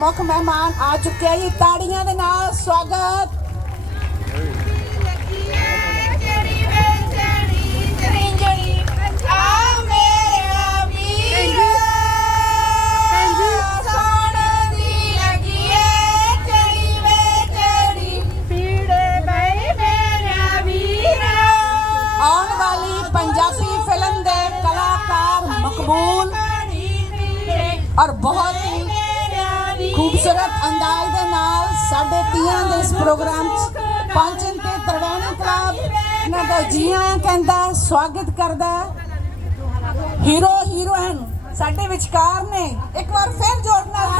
ਮੁੱਖ ਮਹਿਮਾਨ ਆ ਚੁੱਕਿਆ ਆ ਜੀ। ਤਾੜੀਆਂ ਦੇ ਨਾਲ ਸਵਾਗਤ। ਆਉਣ ਵਾਲੀ ਪੰਜਾਬੀ ਫਿਲਮ ਦੇ ਕਲਾਕਾਰ ਮਕਬੂਲ ਔਰ ਬਹੁਤ ਖੂਬਸੂਰਤ ਅੰਦਾਜ਼ ਦੇ ਨਾਲ ਸਾਡੇ ਤੀਆਂ ਦੇ ਇਸ ਪ੍ਰੋਗਰਾਮ 'ਚ ਪਹੁੰਚਣ ਤੇ ਤਰਵੈਣੀ ਕਲੱਬ ਇਹਨਾਂ ਦਾ ਜੀਆਂ ਕਹਿੰਦਾ ਸਵਾਗਤ ਕਰਦਾ ਹੀਰੋ ਹੀਰੋਇਨ ਸਾਡੇ ਵਿਚਕਾਰ ਨੇ। ਇੱਕ ਵਾਰ ਫਿਰ ਜ਼ੋਰ ਨਾਲ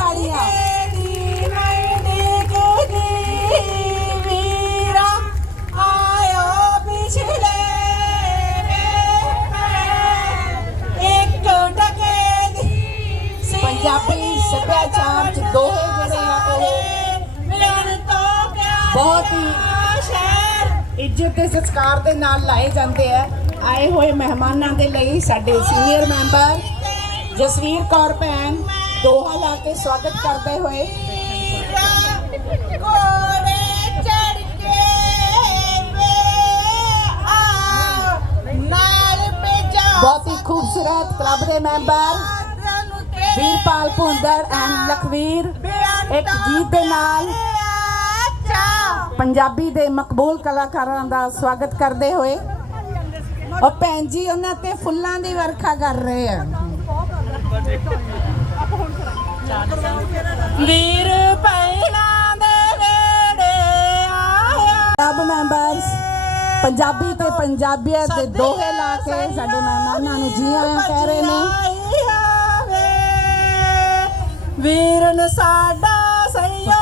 ਬਹੁਤ ਹੀ ਇੱਜ਼ਤ ਤੇ ਸਤਿਕਾਰ ਦੇ ਨਾਲ ਲਾਏ ਜਾਂਦੇ ਆ। ਆਏ ਹੋਏ ਮਹਿਮਾਨਾਂ ਦੇ ਲਈ ਸਾਡੇ ਸੀਨੀਅਰ ਮੈਂਬਰ ਜਸਵੀਰ ਕੌਰ ਭੈਣ ਦੋਹਾ ਲਾ ਕੇ ਸਵਾਗਤ ਕਰਦੇ ਹੋਏ। ਬਹੁਤ ਹੀ ਖੂਬਸੂਰਤ ਕਲੱਬ ਦੇ ਮੈਂਬਰ ਵੀਰਪਾਲ ਭੁੰਦਰ ਐਂਡ ਲਖਵੀਰ। ਇੱਕ ਗੀਤ ਦੇ ਨਾਲ ਪੰਜਾਬੀ ਦੇ ਮਕਬੂਲ ਕਲਾਕਾਰਾਂ ਦਾ ਸਵਾਗਤ ਕਰਦੇ ਹੋਏ ਉਹ ਭੈਣ ਜੀ ਉਹਨਾਂ ਤੇ ਫੁੱਲਾਂ ਦੀ ਵਰਖਾ ਕਰ ਰਹੇ ਆ। ਵੀਰ ਭੈਣਾਂ ਦੇ ਵੇੜੇ ਆਇਆ। ਕਲੱਬ ਮੈਂਬਰਸ ਪੰਜਾਬੀ ਤੇ ਪੰਜਾਬੀਅਤ ਦੇ ਦੋਹੇ ਲਾ ਕੇ ਸਾਡੇ ਮਹਿਮਾਨਾਂ ਨੂੰ ਜੀ ਆਇਆਂ ਕਹਿ ਰਹੇ ਨੇ। ਵੀਰਨ ਸਾਡਾ ਸਈਓ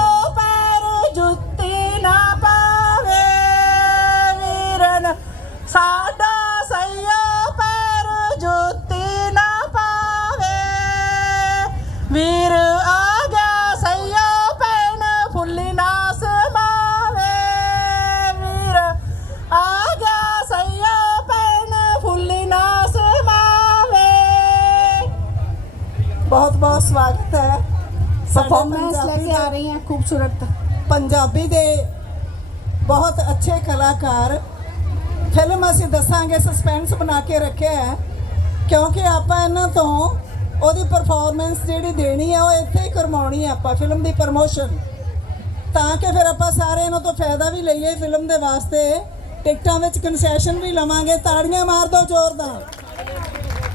ਵੀਰ ਆ ਗਿਆ ਸਈਓ ਪੈਣ ਫੁੱਲੀ ਨਾ ਸਮਾਵੇ ਵੀਰ ਆ ਗਿਆ ਸਈਓ ਪੈਣ ਫੁੱਲੀ ਨਾ ਸਮਾਵੇ ਬਹੁਤ ਬਹੁਤ ਸਵਾਗਤ ਹੈ ਸਾਡੇ ਪਰਫਾਰਮੈਂਸ ਲੈ ਪੰਜਾਬੀ ਕੇ ਆ ਰਹੀ ਹੈ ਖੂਬਸੂਰਤ ਪੰਜਾਬੀ ਦੇ ਬਹੁਤ ਅੱਛੇ ਕਲਾਕਾਰ ਫਿਲਮ ਅਸੀਂ ਦੱਸਾਂਗੇ ਸਸਪੈਂਸ ਬਣਾ ਕੇ ਰੱਖਿਆ ਹੈ ਕਿਉਂਕਿ ਆਪਾਂ ਇਹਨਾਂ ਤੋਂ ਉਹਦੀ ਪਰਫਾਰਮੈਂਸ ਜਿਹੜੀ ਦੇਣੀ ਆ, ਉਹ ਇੱਥੇ ਹੀ ਕਰਵਾਉਣੀ ਹੈ ਆਪਾਂ ਫਿਲਮ ਦੀ ਪ੍ਰਮੋਸ਼ਨ ਤਾਂ ਕਿ ਫਿਰ ਆਪਾਂ ਸਾਰੇ ਇਹਨਾਂ ਤੋਂ ਫਾਇਦਾ ਵੀ ਲਈਏ ਫਿਲਮ ਦੇ ਵਾਸਤੇ। ਟਿਕਟਾਂ ਵਿੱਚ ਕਨਸੈਸ਼ਨ ਵੀ ਲਵਾਂਗੇ, ਤਾੜੀਆਂ ਮਾਰ ਦੋ ਦਿਓ ਜ਼ੋਰਦਾਰ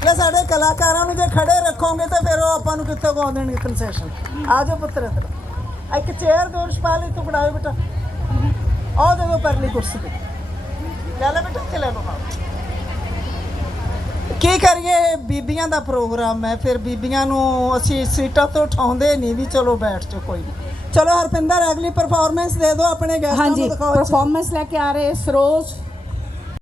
ਲੈ ਸਾਡੇ ਕਲਾਕਾਰਾਂ ਨੂੰ ਜੇ ਖੜੇ ਰੱਖੋਗੇ ਤਾਂ ਫਿਰ ਉਹ ਆਪਾਂ ਨੂੰ ਕਿੱਥੋਂ ਕੋ ਦੇਣਗੇ ਕਨਸੈਸ਼ਨ ਆ ਜਾਓ ਪੁੱਤਰ ਇੱਧਰ। ਇੱਕ ਚੇਅਰ ਦੋ ਰਸ਼ਪਾਲ ਇੱਥੋਂ ਫੜਾਓ ਬੇਟਾ। ਆਹ ਦੇ ਦੋ ਪਰਲੀ ਕੁਰਸੀ ਤੇ। ਲੈ ਲੈ ਬੇਟਾ, ਚਲੇ ਲੈ ਲਓ ਨਾਲ। ਕੀ ਕਰੀਏ? ਇਹ ਬੀਬੀਆਂ ਦਾ ਪ੍ਰੋਗਰਾਮ ਹੈ ਫਿਰ ਬੀਬੀਆਂ ਨੂੰ ਅਸੀਂ ਸੀਟਾਂ ਤੋਂ ਉਠਾਉਂਦੇ ਨਹੀਂ ਵੀ ਚਲੋ ਬੈਠ ਜਾਓ ਕੋਈ ਨਹੀਂ। ਚਲੋ ਹਰਪਿੰਦਰ ਅਗਲੀ ਪਰਫਾਰਮੈਂਸ ਦੇ ਦਿਓ ਆਪਣੇ ਗੈਸਟਾਂ ਹਾਂਜੀ ਨੂੰ ਦਿਖਾਓ ਪਰਫਾਰਮੈਂਸ ਲੈ ਕੇ ਆ ਰਹੇ ਸਰੋਜ